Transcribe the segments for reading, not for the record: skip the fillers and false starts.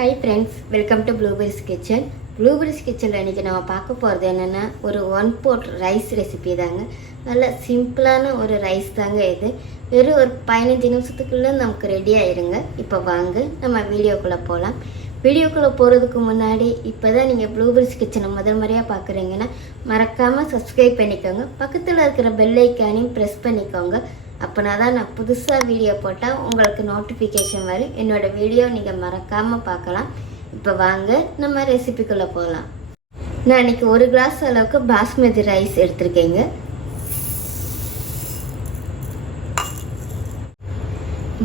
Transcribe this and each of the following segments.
Hi friends, welcome to blueberries kitchen. Blueberries கிச்சனில் இன்றைக்கி நம்ம பார்க்க போகிறது என்னென்னா ஒரு 1 pot ரைஸ் ரெசிபி தாங்க. நல்ல சிம்பிளான ஒரு ரைஸ் தாங்க இது. வெறும் ஒரு 15 நிமிஷத்துக்குள்ளே நமக்கு ரெடி ஆயிருங்க. இப்போ வாங்க நம்ம வீடியோக்குள்ளே போகலாம். வீடியோக்குள்ளே போகிறதுக்கு முன்னாடி இப்போ தான் நீங்கள் ப்ளூபெரிஸ் கிச்சனை முதல் முறையாக பார்க்குறீங்கன்னா மறக்காமல் சப்ஸ்கிரைப் பண்ணிக்கோங்க. பக்கத்தில் இருக்கிற பெல் ஐக்கானையும் ப்ரெஸ் பண்ணிக்கோங்க. அப்போனா தான் நான் புதுசாக வீடியோ போட்டால் உங்களுக்கு நோட்டிஃபிகேஷன் வரும். என்னோடய வீடியோ நீங்கள் மறக்காமல் பார்க்கலாம். இப்போ வாங்க நம்ம ரெசிபிக்குள்ளே போகலாம். நான் இன்றைக்கி 1 கிளாஸ் அளவுக்கு பாஸ்மதி ரைஸ் எடுத்திருக்கேங்க.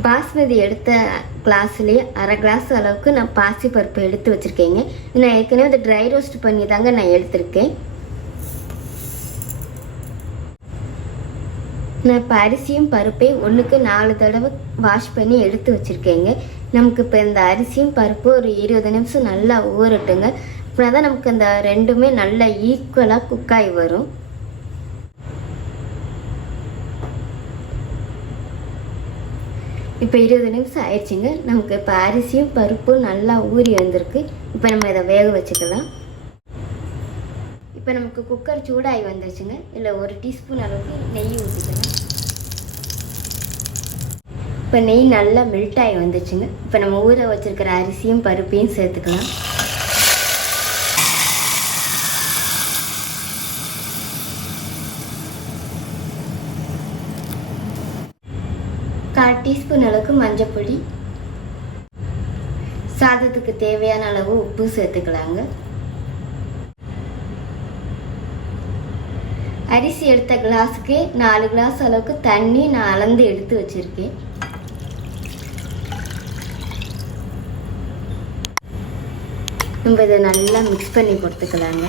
பாஸ்மதி எடுத்த கிளாஸ்லேயே 1/2 கிளாஸ் அளவுக்கு நான் பாசிப்பருப்பு எடுத்து வச்சுருக்கேங்க. நான் ஏற்கனவே அதை ட்ரை ரோஸ்ட் பண்ணி தாங்க நான் எடுத்திருக்கேன். நான் இப்போ அரிசியும் பருப்பை 1க்கு 4 தடவை வாஷ் பண்ணி எடுத்து வச்சுருக்கேங்க. நமக்கு இப்போ இந்த அரிசியும் பருப்பு ஒரு 20 நிமிஷம் நல்லா ஊறட்டுங்க. அப்படின்னா தான் நமக்கு அந்த ரெண்டுமே நல்லா ஈக்குவலாக குக்காகி வரும். இப்போ 20 நிமிஷம் ஆயிடுச்சுங்க. நமக்கு இப்போ அரிசியும் பருப்பும் நல்லா ஊறி வந்திருக்கு. இப்போ நம்ம இதை வேக வச்சுக்கலாம். இப்போ நமக்கு குக்கர் சூடாகி வந்துருச்சுங்க. இல்லை 1 டீஸ்பூன் அளவுக்கு நெய் ஊற்றிக்கலாம். இப்போ நெய் நல்லா மெல்ட் ஆகி வந்துச்சுங்க. இப்போ நம்ம ஊற வச்சுருக்கிற அரிசியும் பருப்பையும் சேர்த்துக்கலாம். கால் டீஸ்பூன் அளவுக்கு மஞ்சள், சாதத்துக்கு தேவையான அளவு உப்பு சேர்த்துக்கலாங்க. அரிசி எடுத்த கிளாஸுக்கு 4 கிளாஸ் அளவுக்கு தண்ணி நான் அளந்து எடுத்து வச்சுருக்கேன். நம்ம இதை நல்லா மிக்ஸ் பண்ணி கொடுத்துக்கலாங்க.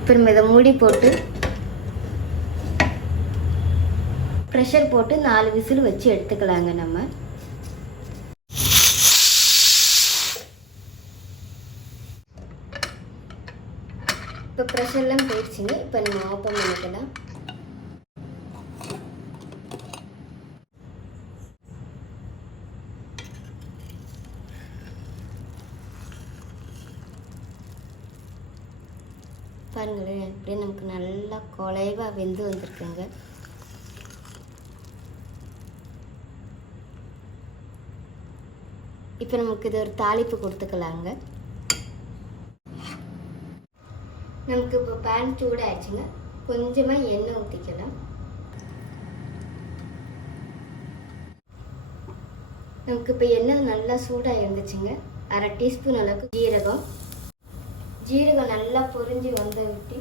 இப்போ நம்ம இதை மூடி போட்டு ப்ரெஷர் போட்டு 4 விசில் வச்சு எடுத்துக்கலாங்க. நம்ம இப்போ ப்ரெஷர்லாம் போயிடுச்சுங்க. இப்போ நம்ம ஓப்பன் பண்ணிக்கலாம். பாருங்களேன், அப்படியே நமக்கு நல்லா குலைவாக வெந்து வந்திருக்குங்க. இப்போ நமக்கு இது ஒரு தாளிப்பு கொடுத்துக்கலாங்க. நமக்கு இப்போ பேன் சூடாகிடுச்சுங்க. கொஞ்சமாக எண்ணெய் ஊற்றிக்கலாம். நமக்கு இப்போ எண்ணெய் நல்லா சூடாக இருந்துச்சுங்க. 1/2 டீஸ்பூன் அளவுக்கு ஜீரகம் நல்லா பொரிஞ்சு வந்த விட்டு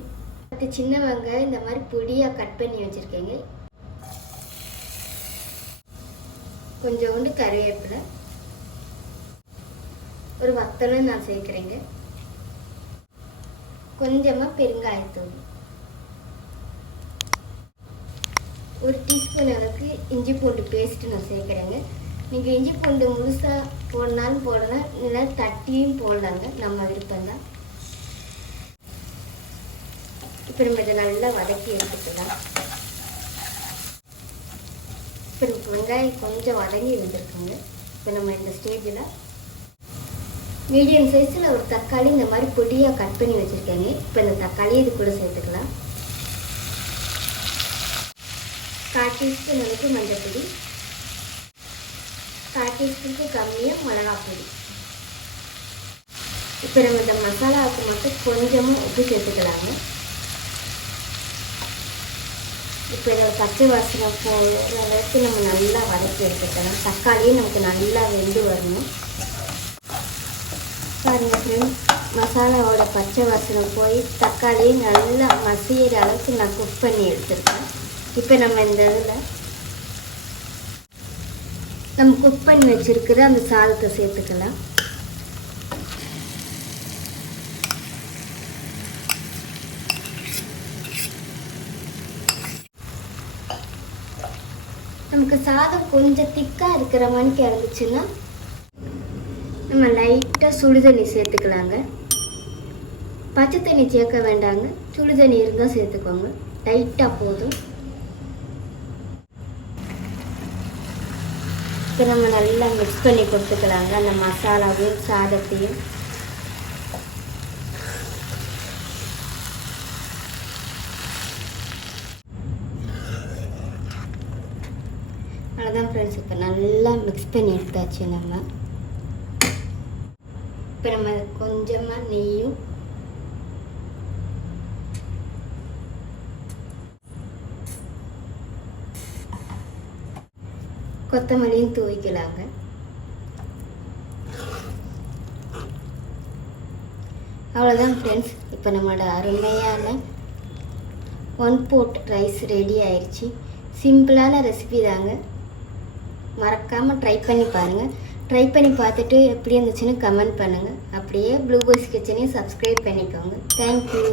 10 சின்ன வெங்காயம் இந்த மாதிரி பொடியாக கட் பண்ணி வச்சுருக்கேங்க. கொஞ்சோண்டு கருவேப்பிலை, ஒரு வத்தலும் நான் சேர்க்குறேங்க. கொஞ்சமாக பெருங்காயத்தூள், 1 டீஸ்பூன் அளவுக்கு இஞ்சி பூண்டு பேஸ்ட்டு நான் சேர்க்குறேங்க. நீங்கள் இஞ்சி பூண்டு முழுசாக போடனாலும் போடலாம், இல்லை தட்டியும் போடலாங்க, நம்ம விருப்பம் தான். இப்போ நம்ம இதை நல்லா வதக்கி எடுத்துக்கலாம். இப்போ நமக்கு வெங்காயம் கொஞ்சம் வதங்கி வந்துருக்குங்க. இப்போ நம்ம இந்த ஸ்டேஜில் மீடியம் சைஸில் ஒரு தக்காளி இந்த மாதிரி பொடியாக கட் பண்ணி வச்சுருக்கேங்க. இப்போ இந்த தக்காளி இது கூட சேர்த்துக்கலாம். 1/4 டீஸ்பூன் அளவுக்கு மஞ்சள் பொடி, 1/4 டீஸ்பூனுக்கு கம்மியாக மிளகாப்பொடி. இப்போ நம்ம இந்த மசாலாவுக்கு மட்டும் கொஞ்சமாக உப்பு சேர்த்துக்கலாங்க. இப்போ இதை பச்சை வாசனை போகிற அளவுக்கு நம்ம நல்லா வதக்கி எடுத்துக்கலாம். தக்காளியும் நமக்கு நல்லா வெந்து வரணும். பாருங்கள் ஃப்ரெண்ட்ஸ், மசாலாவோட பச்சை வாசனை போய் தக்காளியும் நல்லா மசிகிற அளவுக்கு நான் குக் பண்ணி எடுத்துருக்கேன். இப்போ நம்ம இந்த இதில் நம்ம குக் பண்ணி வச்சுருக்கிற அந்த சாதத்தை சேர்த்துக்கலாம். நமக்கு சாதம் கொஞ்சம் திக்காக இருக்கிற மாதிரி இருந்துச்சுன்னா நம்ம லைட்டாக சுடுதண்ணி சேர்த்துக்கலாங்க. பச்சை தண்ணி சேர்க்க வேண்டாங்க, சுடுதண்ணி இருந்தால் சேர்த்துக்கோங்க. லைட்டாக போதும். இப்போ நம்ம நல்லா மிக்ஸ் பண்ணி கொடுத்துக்கலாங்க அந்த மசாலாவையும் சாதத்தையும். அவ்வளோதான் ஃப்ரெண்ட்ஸ், இப்போ நல்லா மிக்ஸ் பண்ணி எடுத்தாச்சு. இப்போ நம்ம கொஞ்சமாக நெய்யும் கொத்தமல்லியும் தூவிக்கலாங்க. அவ்வளோதான் ஃப்ரெண்ட்ஸ், இப்போ நம்மளோட அருமையான 1 pot ரைஸ் ரெடி ஆயிடுச்சு. சிம்பிளான ரெசிபி தாங்க, மறக்காமல் ட்ரை பண்ணி பாருங்கள். ட்ரை பண்ணி பார்த்துட்டு எப்படி இருந்துச்சுன்னு கமெண்ட் பண்ணுங்கள். அப்படியே ப்ளூபர்ஸ் கிச்சனையும் சப்ஸ்கிரைப் பண்ணிக்கோங்க. தேங்க்யூ.